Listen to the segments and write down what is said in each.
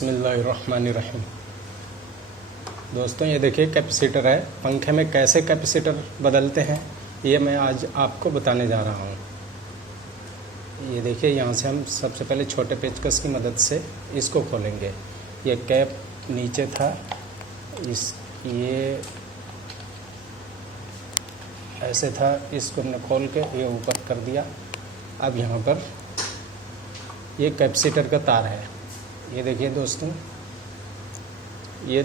बिस्मिल्लाहिर्रहमानिर्रहीम। दोस्तों ये देखिए कैपेसिटर है। पंखे में कैसे कैपेसिटर बदलते हैं ये मैं आज आपको बताने जा रहा हूँ। ये देखिए यहाँ से हम सबसे पहले छोटे पेचकस की मदद से इसको खोलेंगे। ये कैप नीचे था, ये ऐसे था, इसको हमने खोल के ये ऊपर कर दिया। अब यहाँ पर ये कैपेसिटर का तार है। ये देखिए दोस्तों, ये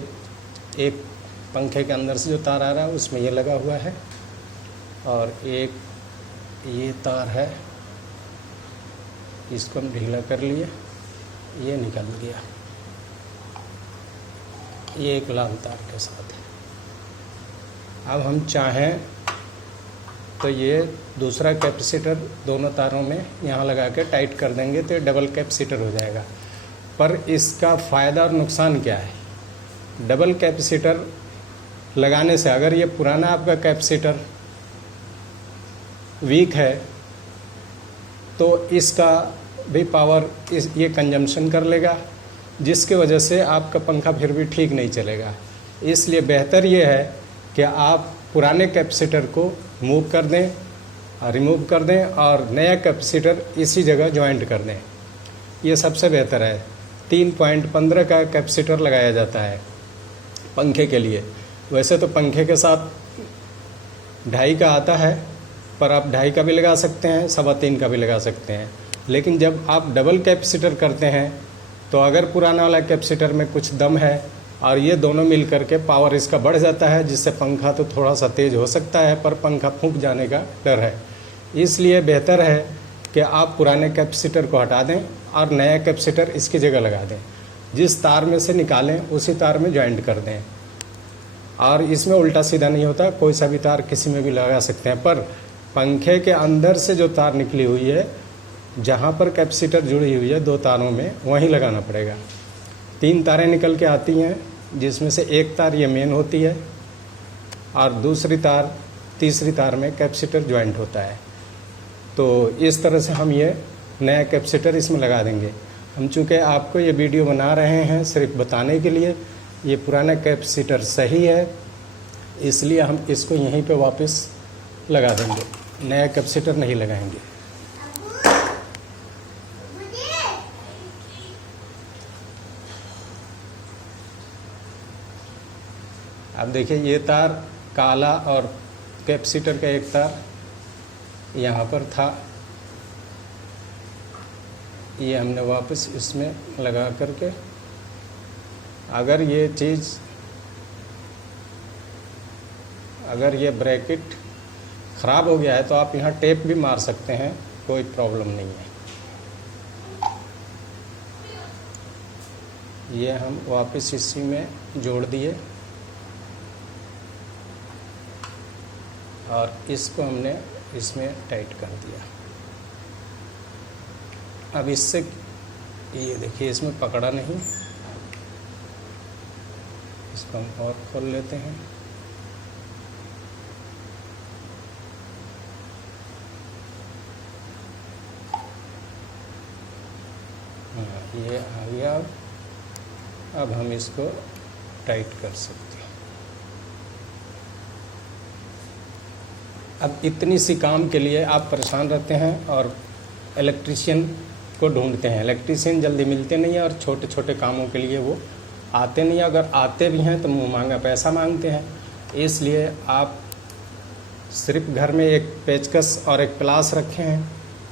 एक पंखे के अंदर से जो तार आ रहा है उसमें ये लगा हुआ है, और एक ये तार है, इसको हम ढीला कर लिए, ये निकल गया। ये एक लाल तार के साथ है। अब हम चाहें तो ये दूसरा कैपेसिटर दोनों तारों में यहाँ लगा के टाइट कर देंगे तो ये डबल कैपेसिटर हो जाएगा। पर इसका फ़ायदा और नुकसान क्या है? डबल कैपेसिटर लगाने से अगर ये पुराना आपका कैपेसिटर वीक है तो इसका भी पावर ये कंजम्पशन कर लेगा, जिसके वजह से आपका पंखा फिर भी ठीक नहीं चलेगा। इसलिए बेहतर ये है कि आप पुराने कैपेसिटर को मूव कर दें, रिमूव कर दें और नया कैपेसिटर इसी जगह ज्वाइंट कर दें। ये सबसे बेहतर है। 3.15 का कैपेसिटर लगाया जाता है पंखे के लिए। वैसे तो पंखे के साथ 2.5 का आता है, पर आप 2.5 का भी लगा सकते हैं, 3.25 का भी लगा सकते हैं। लेकिन जब आप डबल कैपेसिटर करते हैं तो अगर पुराना वाला कैपेसिटर में कुछ दम है और ये दोनों मिल करके पावर इसका बढ़ जाता है, जिससे पंखा तो थोड़ा सा तेज़ हो सकता है पर पंखा फूंक जाने का डर है। इसलिए बेहतर है कि आप पुराने कैपेसिटर को हटा दें और नया कैपेसिटर इसकी जगह लगा दें। जिस तार में से निकालें उसी तार में ज्वाइंट कर दें। और इसमें उल्टा सीधा नहीं होता, कोई सा भी तार किसी में भी लगा सकते हैं। पर पंखे के अंदर से जो तार निकली हुई है, जहाँ पर कैपेसिटर जुड़ी हुई है 2 तारों में, वहीं लगाना पड़ेगा। 3 तारें निकल के आती हैं, जिसमें से एक तार ये मेन होती है और तीसरी तार में कैपेसिटर ज्वाइंट होता है। तो इस तरह से हम ये नया कैपेसिटर इसमें लगा देंगे। हम चूँकि आपको ये वीडियो बना रहे हैं सिर्फ बताने के लिए, ये पुराना कैपेसिटर सही है, इसलिए हम इसको यहीं पे वापस लगा देंगे, नया कैपेसिटर नहीं लगाएंगे। अब देखिए ये तार काला और कैपेसिटर का एक तार यहाँ पर था, ये हमने वापस इसमें लगा करके, अगर ये ब्रैकेट ख़राब हो गया है तो आप यहाँ टेप भी मार सकते हैं, कोई प्रॉब्लम नहीं है। ये हम वापस इसी में जोड़ दिए और इसको हमने इसमें टाइट कर दिया। अब इससे ये देखिए इसमें पकड़ा नहीं, इसको हम और खोल लेते हैं। हाँ, ये आ गया। अब हम इसको टाइट कर सकते हैं। अब इतनी सी काम के लिए आप परेशान रहते हैं और इलेक्ट्रीशियन को ढूंढते हैं। इलेक्ट्रीशियन जल्दी मिलते नहीं हैं और छोटे छोटे कामों के लिए वो आते नहीं। अगर आते भी हैं तो मुँह मांगा पैसा मांगते हैं। इसलिए आप सिर्फ घर में एक पेचकस और एक प्लास रखे हैं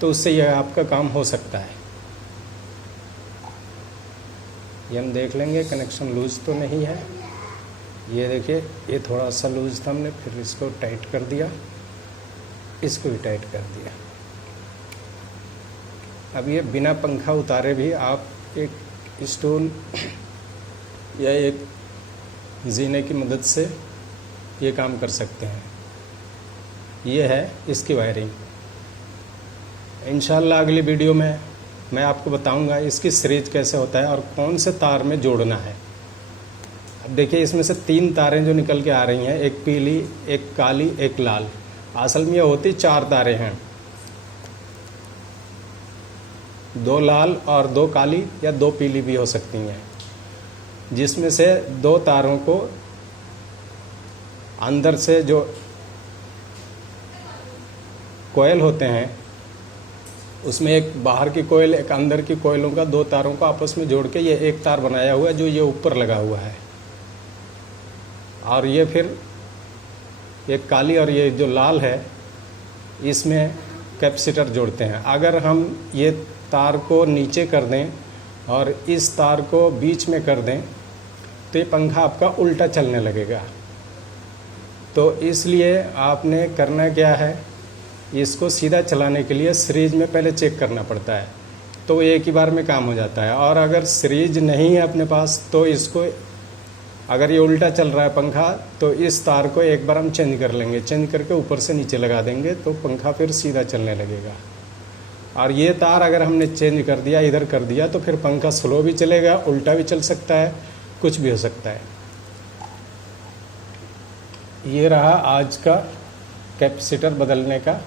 तो उससे यह आपका काम हो सकता है। ये हम देख लेंगे कनेक्शन लूज तो नहीं है। ये देखिए ये थोड़ा सा लूज था, हमने फिर इसको टाइट कर दिया, इसको भी टाइट कर दिया। अब ये बिना पंखा उतारे भी आप एक स्टूल या एक जीने की मदद से ये काम कर सकते हैं। ये है इसकी वायरिंग। इंशाल्लाह अगली वीडियो में मैं आपको बताऊंगा इसकी सीरीज कैसे होता है और कौन से तार में जोड़ना है। अब देखिए इसमें से 3 तारें जो निकल के आ रही हैं, एक पीली, एक काली, एक लाल। असल में ये होती 4 तारें हैं, 2 लाल और 2 काली या 2 पीली भी हो सकती हैं। जिसमें से 2 तारों को अंदर से जो कोयल होते हैं उसमें एक बाहर की कोयल एक अंदर की कोयलों का 2 तारों को आपस में जोड़ के ये एक तार बनाया हुआ है जो ये ऊपर लगा हुआ है। और ये फिर एक काली और ये जो लाल है इसमें कैपेसिटर जोड़ते हैं। अगर हम ये तार को नीचे कर दें और इस तार को बीच में कर दें तो ये पंखा आपका उल्टा चलने लगेगा। तो इसलिए आपने करना क्या है, इसको सीधा चलाने के लिए सीरीज में पहले चेक करना पड़ता है, तो एक ही बार में काम हो जाता है। और अगर सीरीज नहीं है अपने पास तो इसको, अगर ये उल्टा चल रहा है पंखा, तो इस तार को एक बार हम चेंज कर लेंगे, चेंज करके ऊपर से नीचे लगा देंगे तो पंखा फिर सीधा चलने लगेगा। और ये तार अगर हमने चेंज कर दिया, इधर कर दिया, तो फिर पंखा स्लो भी चलेगा, उल्टा भी चल सकता है, कुछ भी हो सकता है। ये रहा आज का कैपेसिटर बदलने का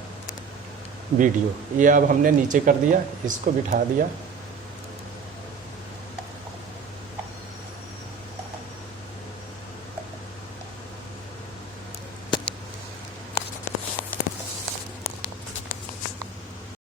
वीडियो। ये अब हमने नीचे कर दिया, इसको बिठा दिया।